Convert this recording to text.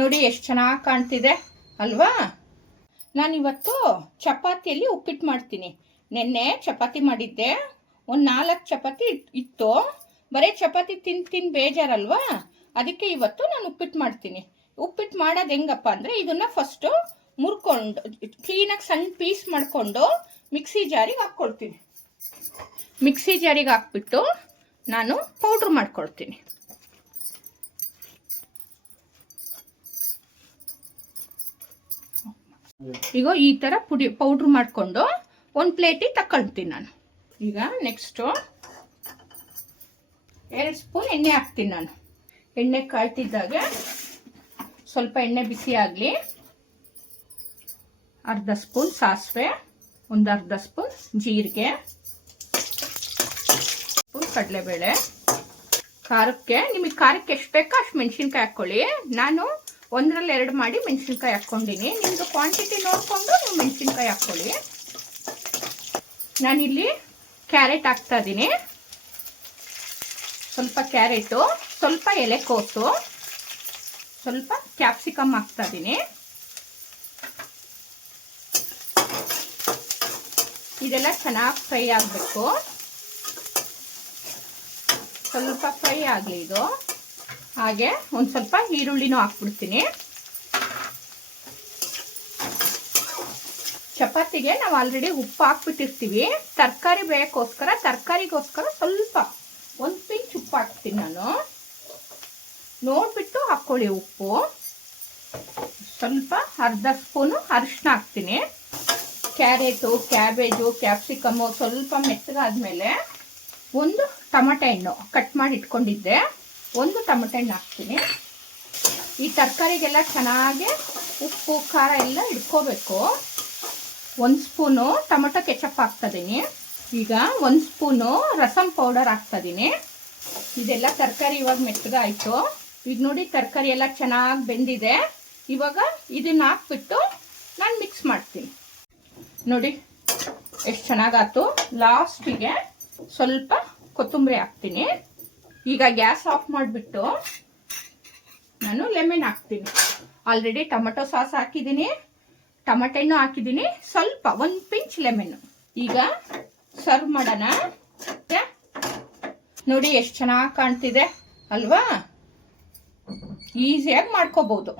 ನೋಡಿ ಎಷ್ಟು ಚೆನ್ನಾಗಿ ಕಾಣ್ತಿದೆ ಅಲ್ವಾ. ನಾನಿವತ್ತು ಚಪಾತಿಯಲ್ಲಿ ಉಪ್ಪಿಟ್ಟು ಮಾಡ್ತೀನಿ. ನೆನ್ನೆ ಚಪಾತಿ ಮಾಡಿದ್ದೆ, ಒಂದು 4 ಚಪಾತಿ ಇತ್ತು. ಬರೀ ಚಪಾತಿ ತಿಂದು ಬೇಜಾರಲ್ವಾ, ಅದಕ್ಕೆ ಇವತ್ತು ನಾನು ಉಪ್ಪಿಟ್ಟು ಮಾಡ್ತೀನಿ. ಉಪ್ಪಿಟ್ಟು ಮಾಡೋದು ಹೆಂಗಪ್ಪ ಅಂದರೆ, ಇದನ್ನು ಫಸ್ಟು ಮುರ್ಕೊಂಡು ಕ್ಲೀನಾಗಿ ಸಣ್ಣ ಪೀಸ್ ಮಾಡಿಕೊಂಡು ಮಿಕ್ಸಿ ಜಾರಿಗೆ ಹಾಕ್ಕೊಳ್ತೀನಿ. ಮಿಕ್ಸಿ ಜಾರಿಗೆ ಹಾಕ್ಬಿಟ್ಟು ನಾನು ಪೌಡ್ರ್ ಮಾಡ್ಕೊಳ್ತೀನಿ. ಈಗ ಈ ಥರ ಪೌಡ್ರ್ ಮಾಡಿಕೊಂಡು ಒಂದು ಪ್ಲೇಟಿಗೆ ತಗೊಳ್ತೀನಿ ನಾನು. ಈಗ ನೆಕ್ಸ್ಟು 2 ಸ್ಪೂನ್ ಎಣ್ಣೆ ಹಾಕ್ತೀನಿ ನಾನು. ಎಣ್ಣೆ ಕಾಯ್ತಿದ್ದಾಗ ಸ್ವಲ್ಪ ಎಣ್ಣೆ ಬಿಸಿ ಆಗಲಿ. ಅರ್ಧ ಸ್ಪೂನ್ ಸಾಸಿವೆ, ಒಂದು ಅರ್ಧ ಸ್ಪೂನ್ ಜೀರಿಗೆ, ಸ್ಪೂನ್ ಕಡಲೆಬೇಳೆ. ಖಾರಕ್ಕೆ ನಿಮಗೆ ಖಾರಕ್ಕೆ ಎಷ್ಟು ಬೇಕೋ ಅಷ್ಟು ಮೆಣಸಿನ್ಕಾಯಿ ಹಾಕ್ಕೊಳ್ಳಿ. ನಾನು 1-2 ಮಾಡಿ ಮೆಣಸಿನ್ಕಾಯಿ ಹಾಕ್ಕೊಂಡಿನಿ. ನಿಮ್ಮದು ಕ್ವಾಂಟಿಟಿ ನೋಡಿಕೊಂಡು ನೀವು ಮೆಣಸಿನ್ಕಾಯಿ ಹಾಕ್ಕೊಳ್ಳಿ. ನಾನಿಲ್ಲಿ ಕ್ಯಾರೆಟ್ ಹಾಕ್ತಾ ಇದ್ದೀನಿ. ಸ್ವಲ್ಪ ಕ್ಯಾರೆಟು, ಸ್ವಲ್ಪ ಎಲೆಕೋಸು, ಸ್ವಲ್ಪ ಕ್ಯಾಪ್ಸಿಕಮ್ ಹಾಕ್ತಾ ಇದ್ದೀನಿ. ಇದೆಲ್ಲ ಚೆನ್ನಾಗಿ ಫ್ರೈ ಆಗಬೇಕು. ಸ್ವಲ್ಪ ಫ್ರೈ ಆಗಲಿ ಇದು. ಹಾಗೆ ಒಂದು ಸ್ವಲ್ಪ ಈರುಳ್ಳಿನೂ ಹಾಕ್ಬಿಡ್ತೀನಿ. ಚಪಾತಿಗೆ ನಾವು ಆಲ್ರೆಡಿ ಉಪ್ಪು ಹಾಕ್ಬಿಟ್ಟಿರ್ತೀವಿ. ತರಕಾರಿಗೋಸ್ಕರ ಸ್ವಲ್ಪ 1 ಪಿಂಚ್ ಉಪ್ಪು ಹಾಕ್ತೀನಿ ನಾನು. ನೋಡ್ಬಿಟ್ಟು ಹಾಕ್ಕೊಳ್ಳಿ ಉಪ್ಪು. ಸ್ವಲ್ಪ ಅರ್ಧ ಸ್ಪೂನು ಅರಿಶಿನ ಹಾಕ್ತೀನಿ. ಕ್ಯಾರೆಟು, ಕ್ಯಾಬೇಜು, ಕ್ಯಾಪ್ಸಿಕಮ್ಮು ಸ್ವಲ್ಪ ಮೆತ್ತಗಾದ್ಮೇಲೆ ಒಂದು ಟೊಮಟೊ ಹಣ್ಣು ಕಟ್ ಮಾಡಿ ಇಟ್ಕೊಂಡಿದ್ದೆ, ಒಂದು ಟೊಮಟೊ ಹಣ್ಣು ಹಾಕ್ತೀನಿ. ಈ ತರಕಾರಿಗೆಲ್ಲ ಚೆನ್ನಾಗಿ ಉಪ್ಪು ಖಾರ ಎಲ್ಲ ಇಟ್ಕೋಬೇಕು. 1 ಸ್ಪೂನು ಟೊಮಟೊ ಕೆಚಪ್ ಹಾಕ್ತಿದ್ದೀನಿ. ಈಗ 1 ಸ್ಪೂನು ರಸಂ ಪೌಡರ್ ಹಾಕ್ತಿದ್ದೀನಿ. ಇದೆಲ್ಲ ತರಕಾರಿ ಇವಾಗ ಮೆತ್ತಗಾಯಿತು. ಈಗ ನೋಡಿ ತರಕಾರಿ ಎಲ್ಲ ಚೆನ್ನಾಗಿ ಬೆಂದಿದೆ. ಇವಾಗ ಇದನ್ನ ಹಾಕ್ಬಿಟ್ಟು ನಾನು ಮಿಕ್ಸ್ ಮಾಡ್ತೀನಿ. ನೋಡಿ ಎಷ್ಟು ಚೆನ್ನಾಗಾಯ್ತು. ಲಾಸ್ಟಿಗೆ ಸ್ವಲ್ಪ ಕೊತ್ತಂಬರಿ ಹಾಕ್ತೀನಿ. ಈಗ ಗ್ಯಾಸ್ ಆಫ್ ಮಾಡಿಬಿಟ್ಟು ನಾನು ಲೆಮನ್ ಹಾಕ್ತೀನಿ. ಆಲ್ರೆಡಿ ಟೊಮೆಟೊ ಸಾಸ್ ಹಾಕಿದ್ದೀನಿ, ಟೊಮೆಟೊ ಹಣ್ಣು ಹಾಕಿದ್ದೀನಿ, ಸ್ವಲ್ಪ 1 ಪಿಂಚ್ ಲೆಮನ್. ಈಗ ಸರ್ವ್ ಮಾಡೋಣ. ನೋಡಿ ಎಷ್ಟು ಚೆನ್ನಾಗಿ ಕಾಣ್ತಿದೆ ಅಲ್ವಾ. ಈಸಿಯಾಗಿ ಮಾಡ್ಕೋಬಹುದು.